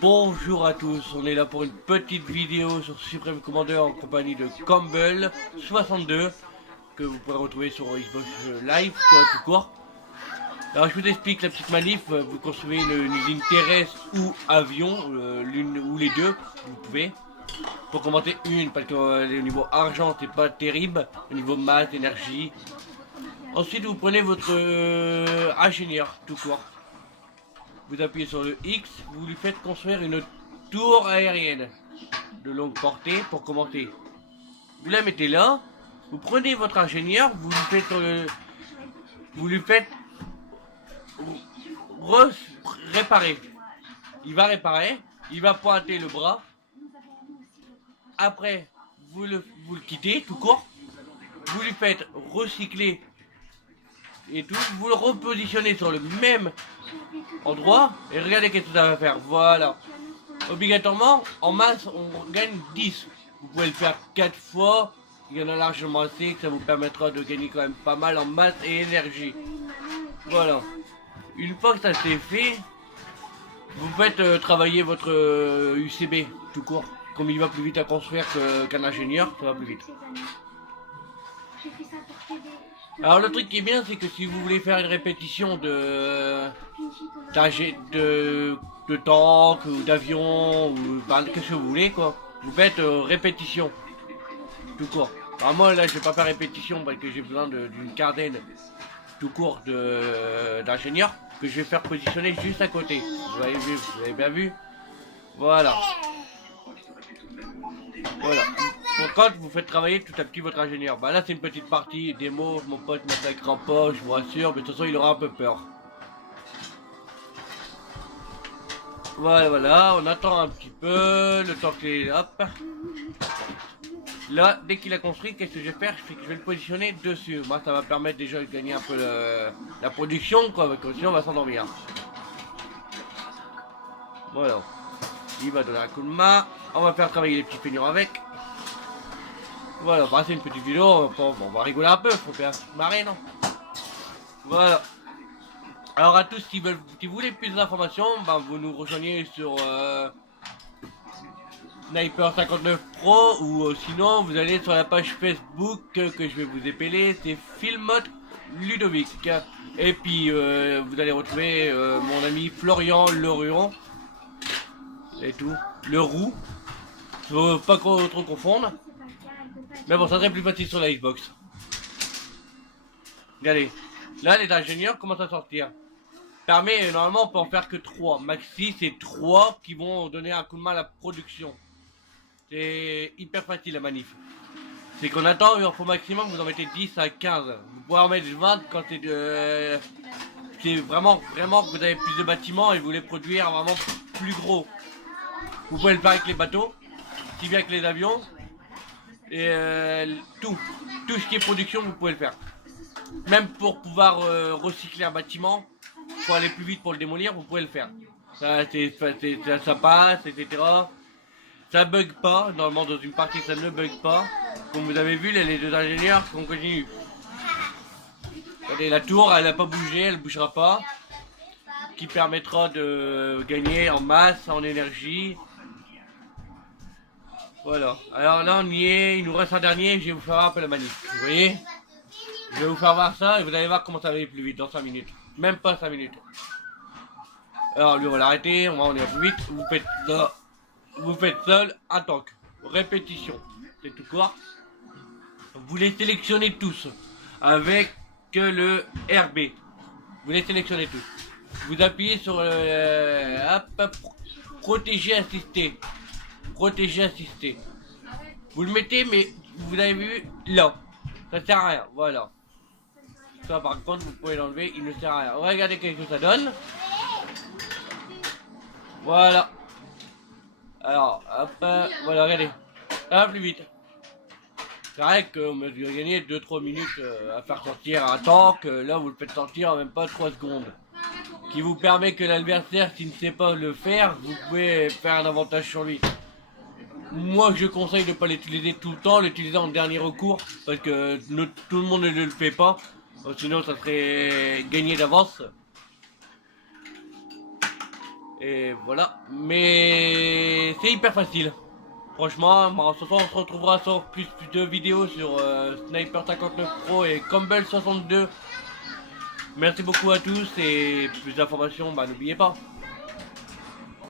Bonjour à tous, on est là pour une petite vidéo sur Supreme Commander en compagnie de Campbell 62 que vous pourrez retrouver sur Xbox Live, quoi, tout court. Alors je vous explique la petite manip, vous construisez une usine terrestre ou avion, l'une ou les deux, vous pouvez. Pour commenter une, parce que au niveau argent c'est pas terrible, au niveau maths, énergie. Ensuite vous prenez votre ingénieur, tout court. Vous appuyez sur le X, vous lui faites construire une tour aérienne de longue portée pour commenter. Vous la mettez là, vous prenez votre ingénieur, vous lui faites réparer. Il va réparer, il va pointer le bras. Après, vous le quittez tout court, vous lui faites recycler et tout, vous le repositionnez sur le même endroit et regardez qu'est-ce que ça va faire. Voilà. Obligatoirement, en masse, on gagne 10. Vous pouvez le faire 4 fois. Il y en a largement assez que ça vous permettra de gagner quand même pas mal en masse et énergie. Voilà. Une fois que ça c'est fait, vous faites travailler votre UCB tout court. Comme il va plus vite à construire qu'un ingénieur, ça va plus vite. Alors le truc qui est bien, c'est que si vous voulez faire une répétition de tank ou d'avion ou qu'est-ce que vous voulez quoi, vous faites répétition tout court. Alors moi là je vais pas faire répétition parce que j'ai besoin d'une cardaine tout court d'ingénieur que je vais faire positionner juste à côté. Vous avez bien vu. Voilà. Voilà. Donc quand vous faites travailler tout à petit votre ingénieur, bah là c'est une petite partie démo, mon pote m'attaquera pas, je vous rassure, mais de toute façon il aura un peu peur. Voilà, voilà, on attend un petit peu, le temps qu'il hop. Là, dès qu'il a construit, qu'est-ce que je vais faire? Je vais le positionner dessus. Moi ça va permettre déjà de gagner un peu la production, quoi, parce que sinon on va s'endormir. Voilà. Il va donner un coup de main. On va faire travailler les petits feignants avec. Voilà, bah c'est une petite vidéo, on va rigoler un peu, faut bien se marrer, non? Voilà. Alors à tous qui voulaient plus d'informations, bah, vous nous rejoignez sur Sniper 59 Pro ou sinon vous allez sur la page Facebook que je vais vous épeler, c'est Filmot Ludovic. Et puis vous allez retrouver mon ami Florian Leruon et tout, le roux. Faut pas trop confondre. Mais bon, ça serait plus facile sur la Xbox. Regardez. Là, les ingénieurs commencent à sortir. Permet, normalement, on peut en faire que 3. Maxi, c'est 3 qui vont donner un coup de main à la production. C'est hyper facile la manif. C'est qu'on attend, il en faut maximum, vous en mettez 10 à 15. Vous pouvez en mettre 20 quand c'est vraiment que vous avez plus de bâtiments et vous voulez produire vraiment plus gros. Vous pouvez le faire avec les bateaux, si bien que les avions. Et tout ce qui est production vous pouvez le faire. Même pour pouvoir recycler un bâtiment, pour aller plus vite pour le démolir, vous pouvez le faire. Ça passe, etc. Ça bug pas, normalement dans une partie ça ne bug pas. Comme vous avez vu, les deux ingénieurs qu'on continue. Regardez, la tour elle n'a pas bougé, elle bougera pas. Qui permettra de gagner en masse, en énergie. Voilà, alors là on y est, il nous reste un dernier, je vais vous faire voir un peu la manip, vous voyez? Je vais vous faire voir ça et vous allez voir comment ça va aller plus vite dans 5 minutes, même pas 5 minutes. Alors lui on va l'arrêter, on ira plus vite, vous faites seul un tank, répétition, c'est tout court. Vous les sélectionnez tous avec le RB, vous les sélectionnez tous. Vous appuyez sur le protéger assisté. Protéger assisté. Vous le mettez mais vous avez vu là. Ça sert à rien. Voilà. Ça par contre vous pouvez l'enlever, il ne sert à rien. Regardez qu'est-ce que ça donne. Voilà. Alors hop, voilà regardez. Ça va plus vite. C'est vrai qu'on a dû gagner 2-3 minutes à faire sortir un tank. Là vous le faites sortir en même pas 3 secondes. Qui vous permet que l'adversaire qui ne sait pas le faire, vous pouvez faire un avantage sur lui. Moi je conseille de ne pas l'utiliser tout le temps, l'utiliser en dernier recours, parce que tout le monde ne le fait pas, sinon ça serait gagné d'avance. Et voilà, mais c'est hyper facile. Franchement, bon, ce soir on se retrouvera sur plus de vidéos sur Sniper 59 Pro et Campbell 62. Merci beaucoup à tous et plus d'informations, bah n'oubliez pas.